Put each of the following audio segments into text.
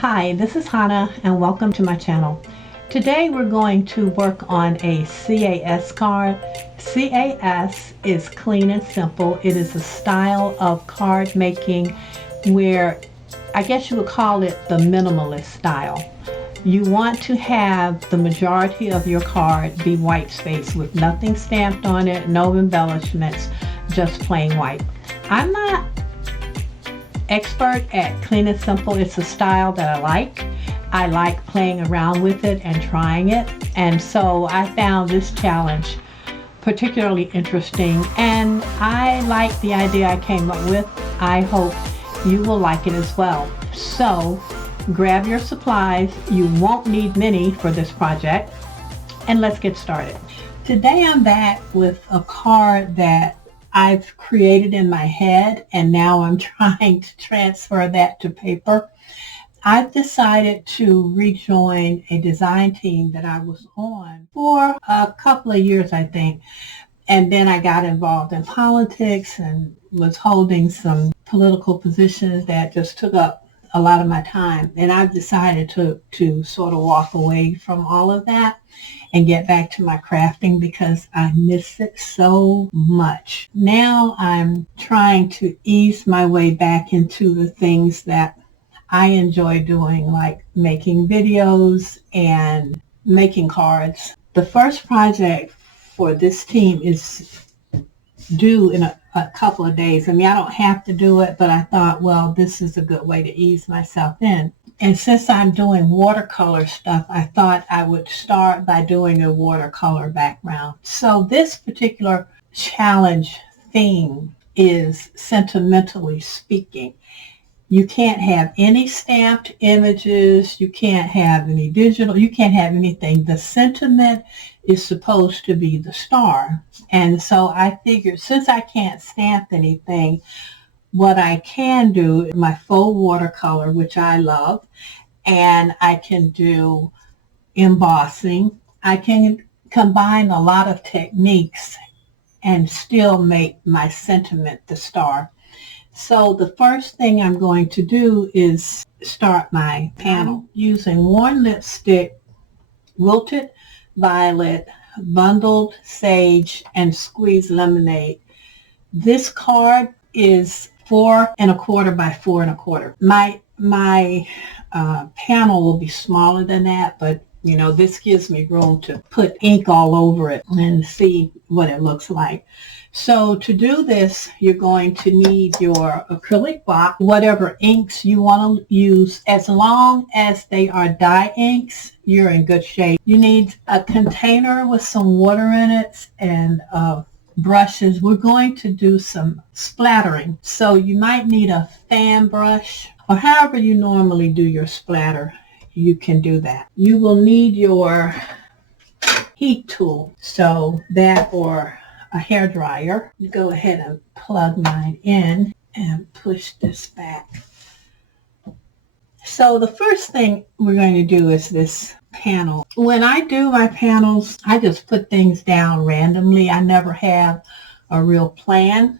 Hi, this is Hannah and welcome to my channel. Today we're going to work on a CAS card. CAS is clean and simple. It is a style of card making where I guess you would call it the minimalist style. You want to have the majority of your card be white space with nothing stamped on it, no embellishments, just plain white. I'm not expert at clean and simple. It's a style that I like. I like playing around with it and trying it, and so I found this challenge particularly interesting, and I like the idea I came up with. I hope you will like it as well. So grab your supplies. You won't need many for this project, and let's get started. Today I'm back with a card that I've created in my head, and now I'm trying to transfer that to paper. I've decided to rejoin a design team that I was on for a couple of years, I think. And then I got involved in politics and was holding some political positions that just took up a lot of my time. And I've decided to sort of walk away from all of that and get back to my crafting because I miss it so much. Now I'm trying to ease my way back into the things that I enjoy doing, like making videos and making cards. The first project for this team is due in a couple of days. I mean, I don't have to do it, but I thought, well, this is a good way to ease myself in. And since I'm doing watercolor stuff, I thought I would start by doing a watercolor background. So this particular challenge theme is sentimentally speaking. You can't have any stamped images. You can't have any digital. You can't have anything. The sentiment is supposed to be the star. And so I figured since I can't stamp anything, what I can do, my faux watercolor, which I love, and I can do embossing. I can combine a lot of techniques and still make my sentiment the star. So the first thing I'm going to do is start my panel using worn lipstick, wilted violet, bundled sage, and squeezed lemonade. This card is 4¼ by 4¼ My panel will be smaller than that, but you know, this gives me room to put ink all over it and see what it looks like. So to do this, you're going to need your acrylic box, whatever inks you want to use. As long as they are dye inks, you're in good shape. You need a container with some water in it and brushes. We're going to do some splattering. So you might need a fan brush or however you normally do your splatter. You can do that. You will need your heat tool. So that or a hair dryer. You go ahead and plug mine in and push this back. So the first thing we're going to do is this panel. When I do my panels, I just put things down randomly. I never have a real plan.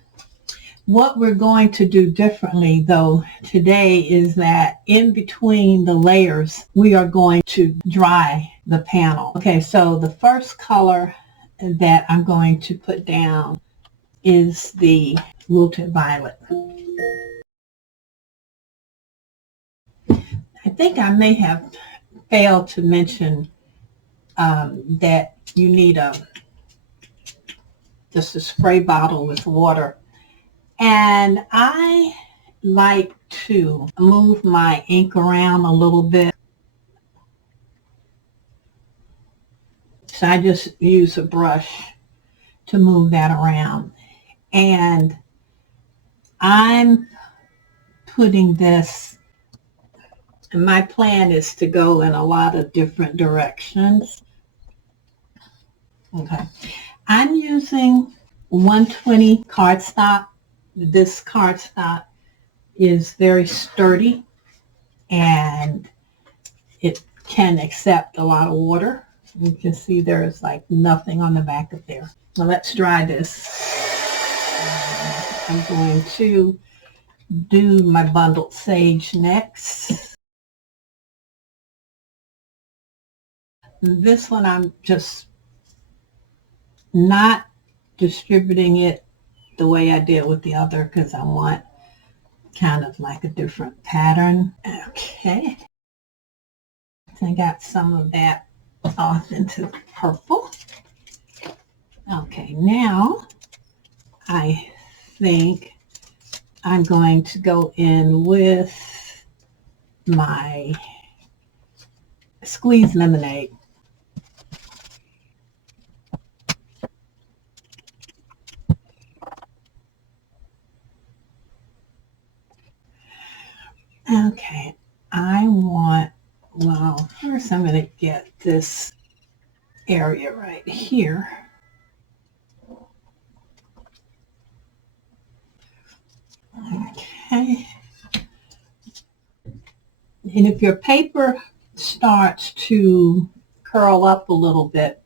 What we're going to do differently, though, today is that in between the layers, we are going to dry the panel. Okay, so the first color that I'm going to put down is the wilted violet. I think I may have failed to mention that you need just a spray bottle with water. And I like to move my ink around a little bit. So I just use a brush to move that around. And I'm putting this, and my plan is to go in a lot of different directions. Okay. I'm using 120 cardstock. This cardstock is very sturdy and it can accept a lot of water. You can see there's like nothing on the back of there. Now let's dry this. I'm going to do my bundled sage next. This one I'm just not distributing it the way I did with the other because I want kind of like a different pattern. Okay. So I got some of that off into purple. Okay, now I think I'm going to go in with my squeezed lemonade. Okay, well, first I'm going to get this area right here. Okay. And if your paper starts to curl up a little bit,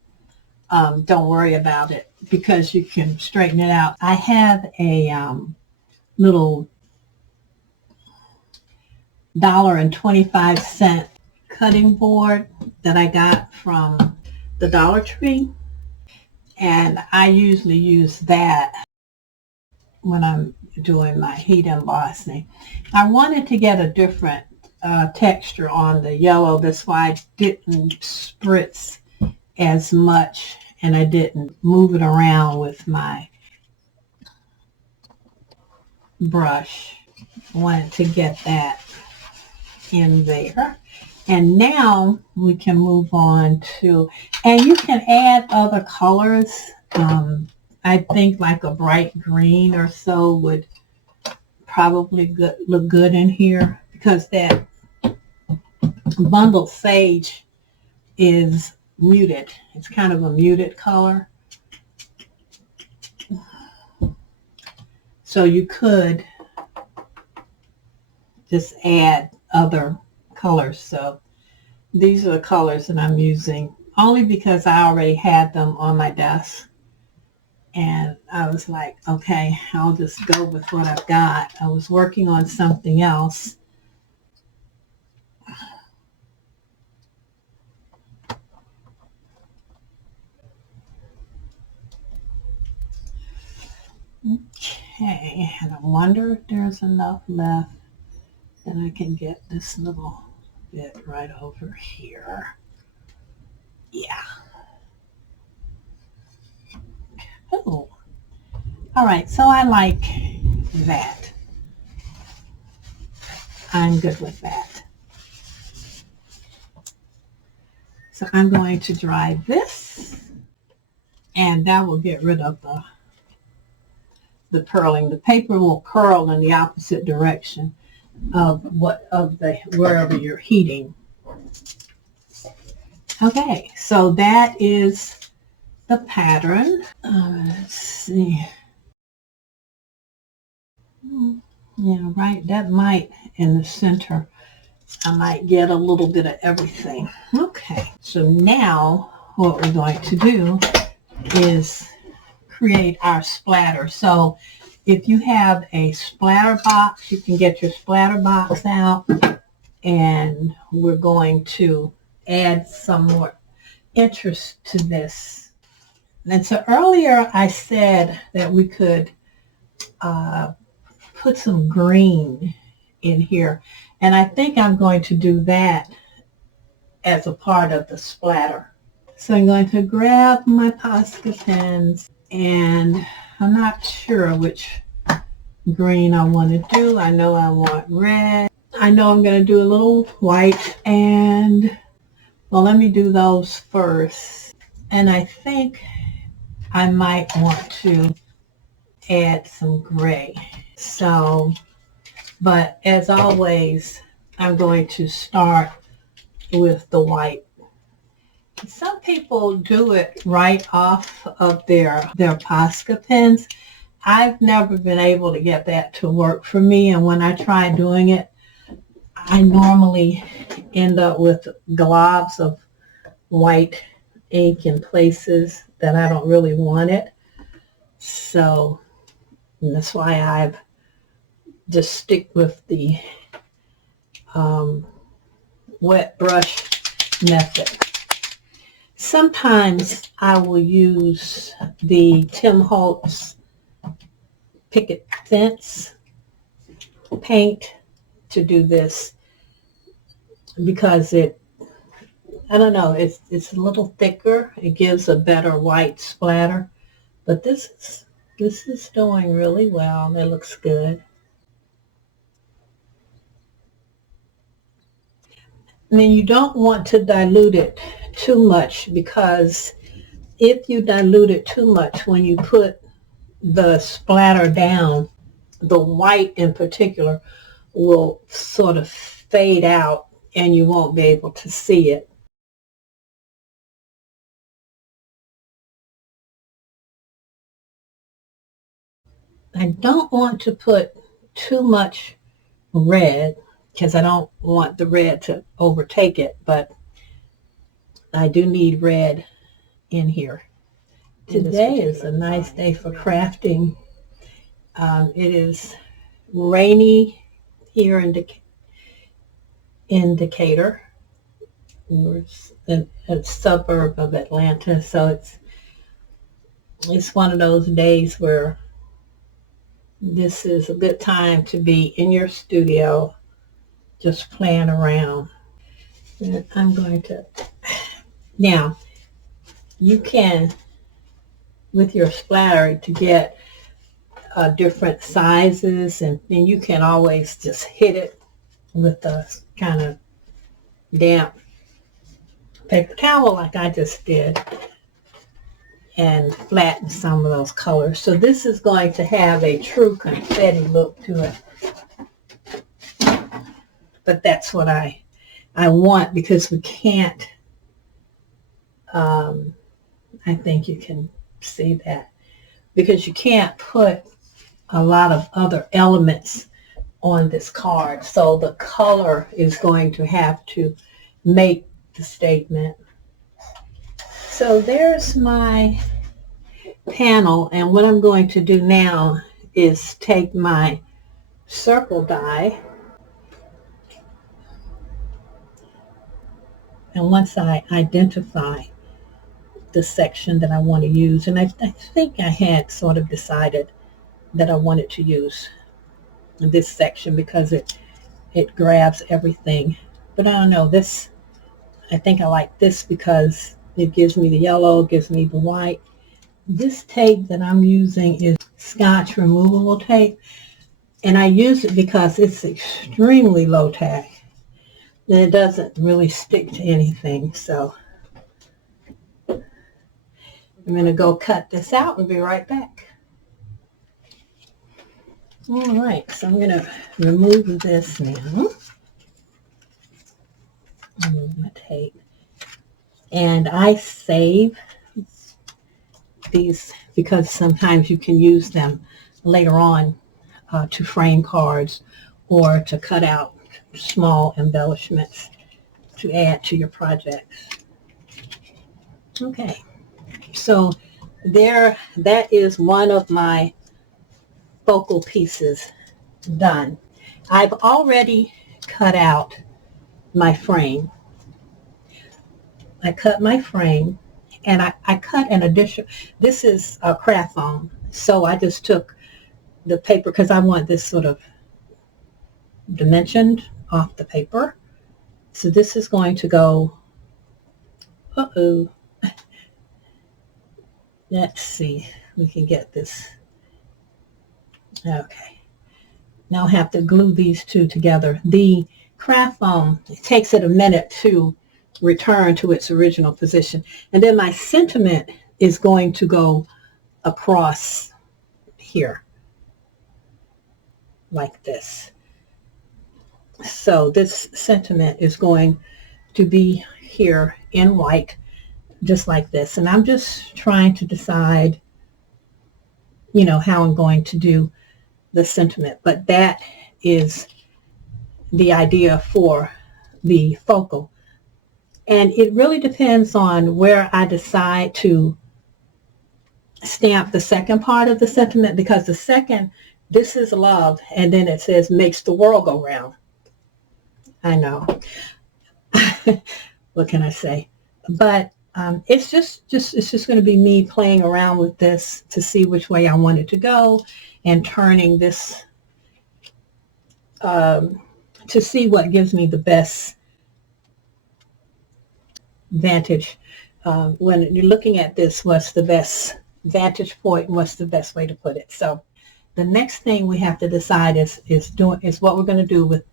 don't worry about it because you can straighten it out. I have a little $1.25 cutting board that I got from the Dollar Tree, and I usually use that when I'm doing my heat embossing. I wanted to get a different texture on the yellow. That's why I didn't spritz as much and I didn't move it around with my brush. I wanted to get that in there. And now we can move on to, and you can add other colors. I think like a bright green or so would probably look good in here because that bundled sage is muted. It's kind of a muted color. So you could just add other colors. So these are the colors that I'm using only because I already had them on my desk. And I was like, okay, I'll just go with what I've got. I was working on something else. Okay, and I wonder if there's enough left that I can get this little bit right over here. Yeah. Oh. All right, so I like that. I'm good with that. So I'm going to dry this, and that will get rid of the curling. The paper will curl in the opposite direction of wherever you're heating. Okay, so that is the pattern. Let's see. Yeah, right. That might in the center. I might get a little bit of everything. Okay, so now what we're going to do is create our splatter. So if you have a splatter box, you can get your splatter box out, and we're going to add some more interest to this. And so earlier I said that we could put some green in here, and I think I'm going to do that as a part of the splatter. So I'm going to grab my Posca pens, and I'm not sure which green I want to do. I know I want red. I know I'm going to do a little white, and well, let me do those first. And I think I might want to add some gray. So, but as always, I'm going to start with the white. Some people do it right off of their Posca pens. I've never been able to get that to work for me, and when I try doing it, I normally end up with globs of white ink in places that I don't really want it. So that's why I've just stick with the wet brush method. Sometimes I will use the Tim Holtz picket fence paint to do this because I don't know, it's a little thicker. It gives a better white splatter. But this is doing really well. It looks good. I mean, you don't want to dilute it too much because if you dilute it too much, when you put the splatter down, the white in particular will sort of fade out and you won't be able to see it. I don't want to put too much red because I don't want the red to overtake it, but I do need red in here. Today is a nice day for crafting. It is rainy here in Decatur. It's a suburb of Atlanta, so it's one of those days where this is a good time to be in your studio just playing around. And I'm going to, now you can, with your splatter, to get different sizes, and you can always just hit it with a kind of damp paper towel like I just did and flatten some of those colors. So this is going to have a true confetti look to it. But that's what I want, because we can't, I think you can see that, because you can't put a lot of other elements on this card. So the color is going to have to make the statement. So there's my panel, and what I'm going to do now is take my circle die, and once I identify the section that I want to use, and I think I had sort of decided that I wanted to use this section because it grabs everything. But I don't know, this, I think I like this because it gives me the yellow, gives me the white. This tape that I'm using is Scotch removable tape, and I use it because it's extremely low tag and it doesn't really stick to anything. So I'm going to go cut this out and be right back. All right, so I'm going to remove this now. Remove my tape. And I save these because sometimes you can use them later on to frame cards or to cut out small embellishments to add to your projects. Okay, so that is one of my focal pieces done. I've already cut out my frame. I cut my frame, and I cut an addition. This is a craft foam, so I just took the paper because I want this sort of dimensioned off the paper. So this is going to go, let's see, we can get this. Okay, now I have to glue these two together. The craft foam, it takes it a minute to return to its original position. And then my sentiment is going to go across here like this. So this sentiment is going to be here in white, just like this. And I'm just trying to decide, how I'm going to do the sentiment. But that is the idea for the focal. And it really depends on where I decide to stamp the second part of the sentiment, because the second, this is love, and then it says makes the world go round. I know. What can I say? But It's just going to be me playing around with this to see which way I want it to go, and turning this to see what gives me the best vantage. When you're looking at this, what's the best vantage point and what's the best way to put it? So the next thing we have to decide is what we're going to do with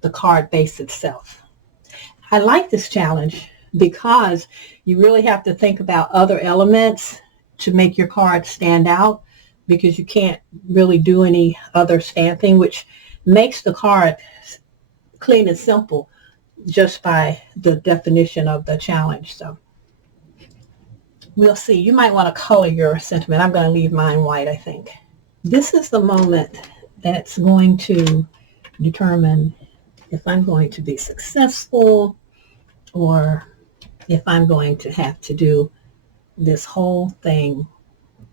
the card base itself. I like this challenge because you really have to think about other elements to make your card stand out, because you can't really do any other stamping, which makes the card clean and simple just by the definition of the challenge. So we'll see. You might want to color your sentiment. I'm going to leave mine white, I think. This is the moment that's going to determine if I'm going to be successful or if I'm going to have to do this whole thing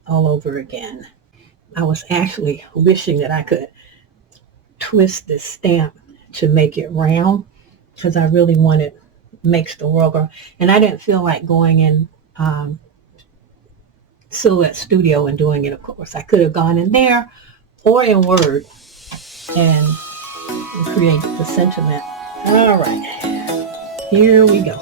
all over again. I was actually wishing that I could twist this stamp to make it round, because I really wanted Makes the World Go. And I didn't feel like going in Silhouette Studio and doing it, of course. I could have gone in there or in Word and create the sentiment. All right, here we go.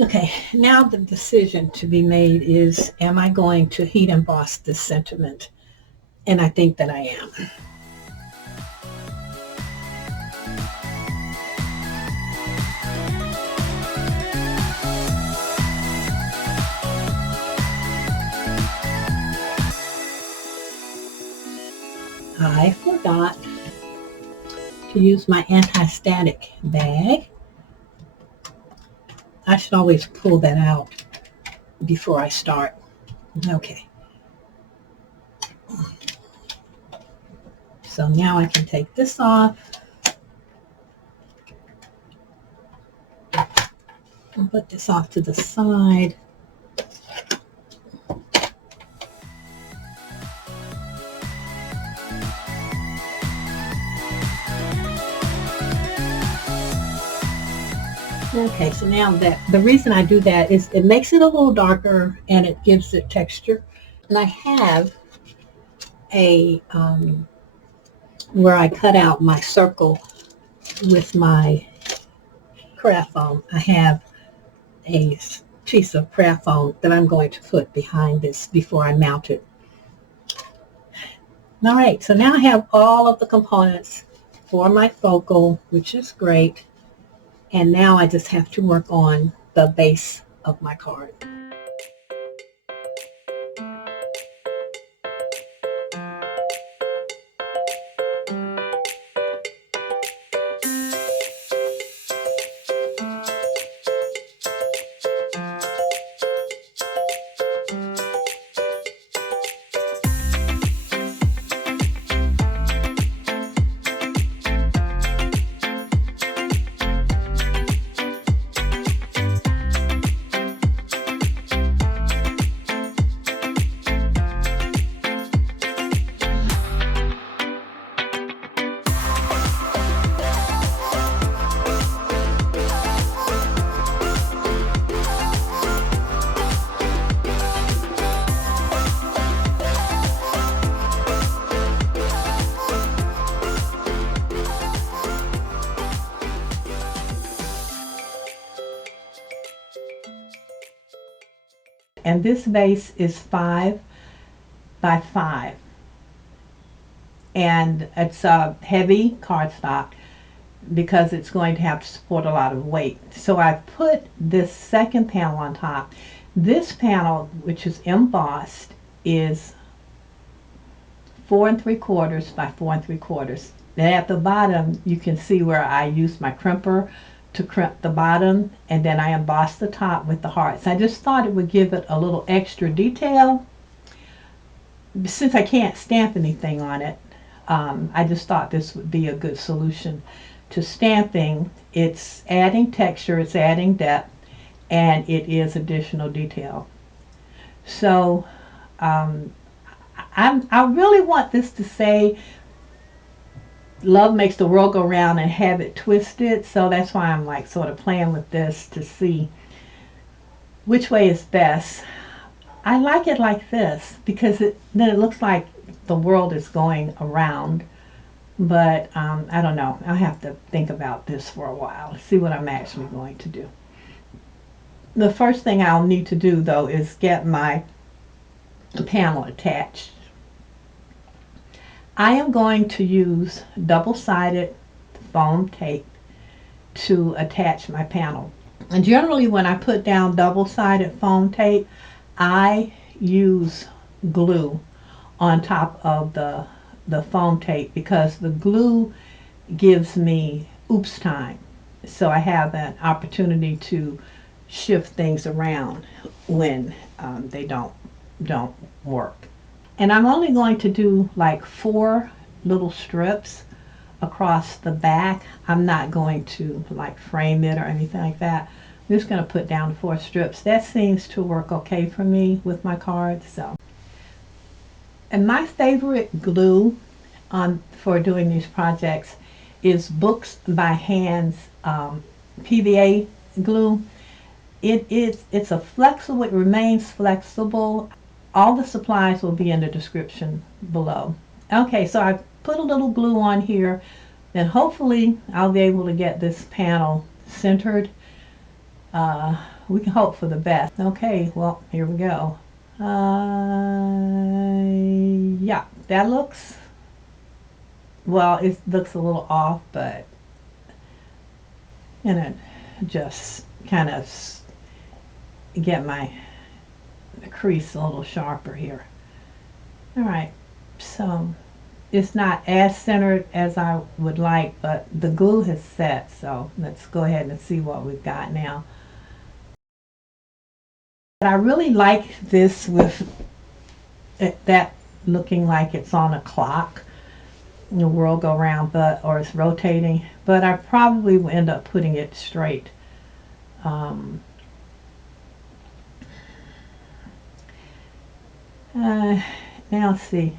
Okay, now the decision to be made is, am I going to heat emboss this sentiment? And I think that I am. I forgot to use my anti-static bag. I should always pull that out before I start. Okay. So now I can take this off and put this off to the side. Okay, so now that the reason I do that is it makes it a little darker and it gives it texture. And I have a where I cut out my circle with my craft foam. I have a piece of craft foam that I'm going to put behind this before I mount it. All right, so now I have all of the components for my focal, which is great. And now I just have to work on the base of my card. And this vase is 5 by 5. And it's a heavy cardstock because it's going to have to support a lot of weight. So I've put this second panel on top. This panel, which is embossed, is 4 3/4 by 4 3/4. And at the bottom, you can see where I use my crimper to crimp the bottom, and then I embossed the top with the hearts. I just thought it would give it a little extra detail. Since I can't stamp anything on it, I just thought this would be a good solution to stamping, it's adding texture, it's adding depth, and it is additional detail. So I really want this to say love makes the world go round and have it twisted. So that's why I'm like sort of playing with this to see which way is best. I like it like this because then it looks like the world is going around. But I don't know. I'll have to think about this for a while, see what I'm actually going to do. The first thing I'll need to do though is get my panel attached. I am going to use double-sided foam tape to attach my panel. And generally when I put down double-sided foam tape, I use glue on top of the foam tape because the glue gives me oops time. So I have an opportunity to shift things around when they don't work. And I'm only going to do like 4 little strips across the back. I'm not going to like frame it or anything like that. I'm just going to put down 4 strips. That seems to work okay for me with my cards. So, and my favorite glue for doing these projects is Books by Hands PVA glue. It's a flexible, it remains flexible. All the supplies will be in the description below. Okay, so I put a little glue on here, and hopefully I'll be able to get this panel centered. We can hope for the best. Okay, well, here we go. Yeah, that looks, well, it looks a little off, but I'm gonna just kind of get my crease a little sharper here. All right, so it's not as centered as I would like, but the glue has set, so let's go ahead and see what we've got now. But I really like this with that looking like it's on a clock, the world go round, but or it's rotating, but I probably will end up putting it straight. Now let's see.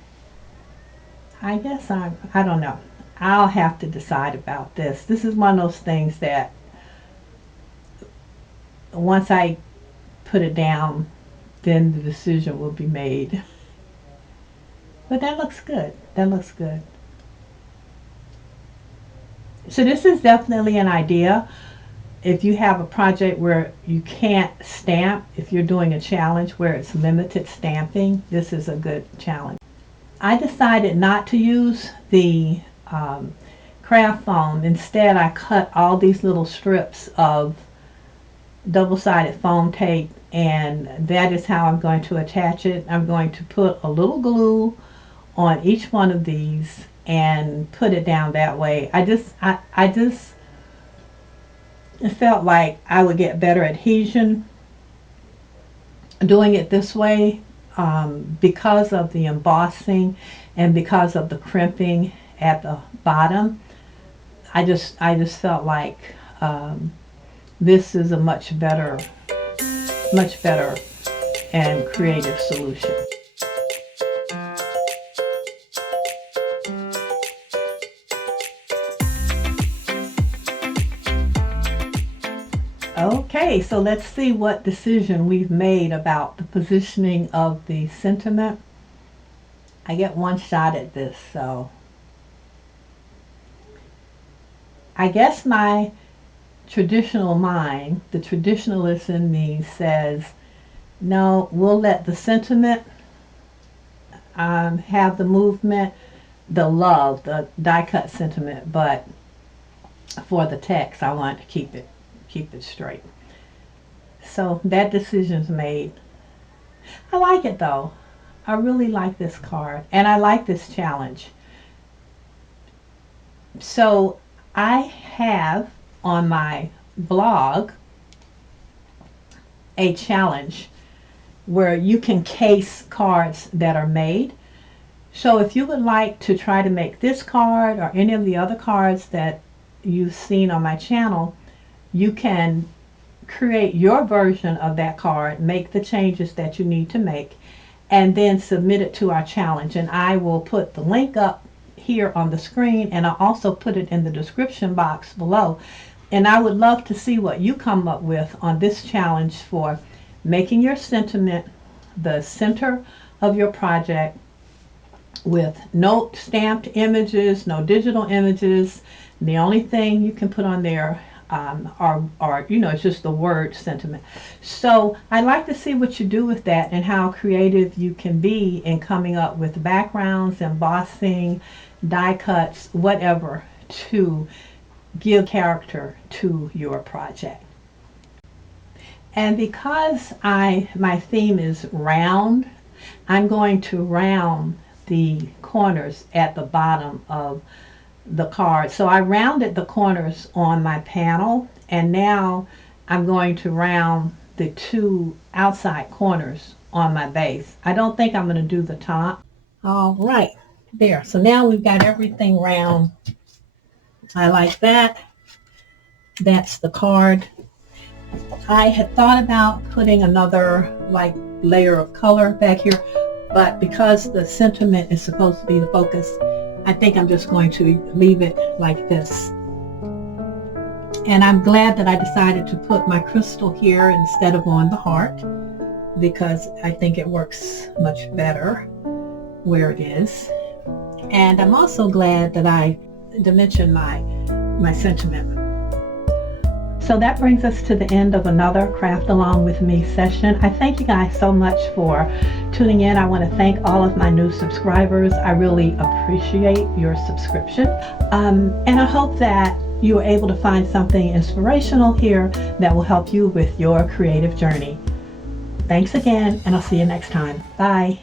I guess I don't know. I'll have to decide about this. This is one of those things that once I put it down, then the decision will be made. But that looks good. That looks good. So this is definitely an idea. If you have a project where you can't stamp, if you're doing a challenge where it's limited stamping, this is a good challenge. I decided not to use the craft foam. Instead, I cut all these little strips of double-sided foam tape, and that is how I'm going to attach it. I'm going to put a little glue on each one of these and put it down that way. I just felt like I would get better adhesion doing it this way because of the embossing and because of the crimping at the bottom. I just felt like this is a much better and creative solution. Okay, so let's see what decision we've made about the positioning of the sentiment. I get one shot at this, so I guess my traditional mind, the traditionalist in me, says no, we'll let the sentiment have the movement, the love, the die cut sentiment, but for the text I want to keep it straight. So that decision's made. I like it though. I really like this card and I like this challenge. So I have on my blog a challenge where you can case cards that are made. So if you would like to try to make this card or any of the other cards that you've seen on my channel, you can create your version of that card, make the changes that you need to make, and then submit it to our challenge. And I will put the link up here on the screen, and I'll also put it in the description box below. And I would love to see what you come up with on this challenge for making your sentiment the center of your project, with no stamped images, no digital images. The only thing you can put on there are it's just the word sentiment. So I'd like to see what you do with that and how creative you can be in coming up with backgrounds, embossing, die cuts, whatever, to give character to your project. And because my theme is round, I'm going to round the corners at the bottom of the card. So I rounded the corners on my panel, and now I'm going to round the two outside corners on my base. I don't think I'm going to do the top. All right, there. So now we've got everything round. I like that. That's the card. I had thought about putting another layer of color back here, but because the sentiment is supposed to be the focus, I think I'm just going to leave it like this. And I'm glad that I decided to put my crystal here instead of on the heart, because I think it works much better where it is. And I'm also glad that I dimensioned my sentiment. So that brings us to the end of another Craft Along With Me session. I thank you guys so much for tuning in. I want to thank all of my new subscribers. I really appreciate your subscription. And I hope that you are able to find something inspirational here that will help you with your creative journey. Thanks again, and I'll see you next time. Bye.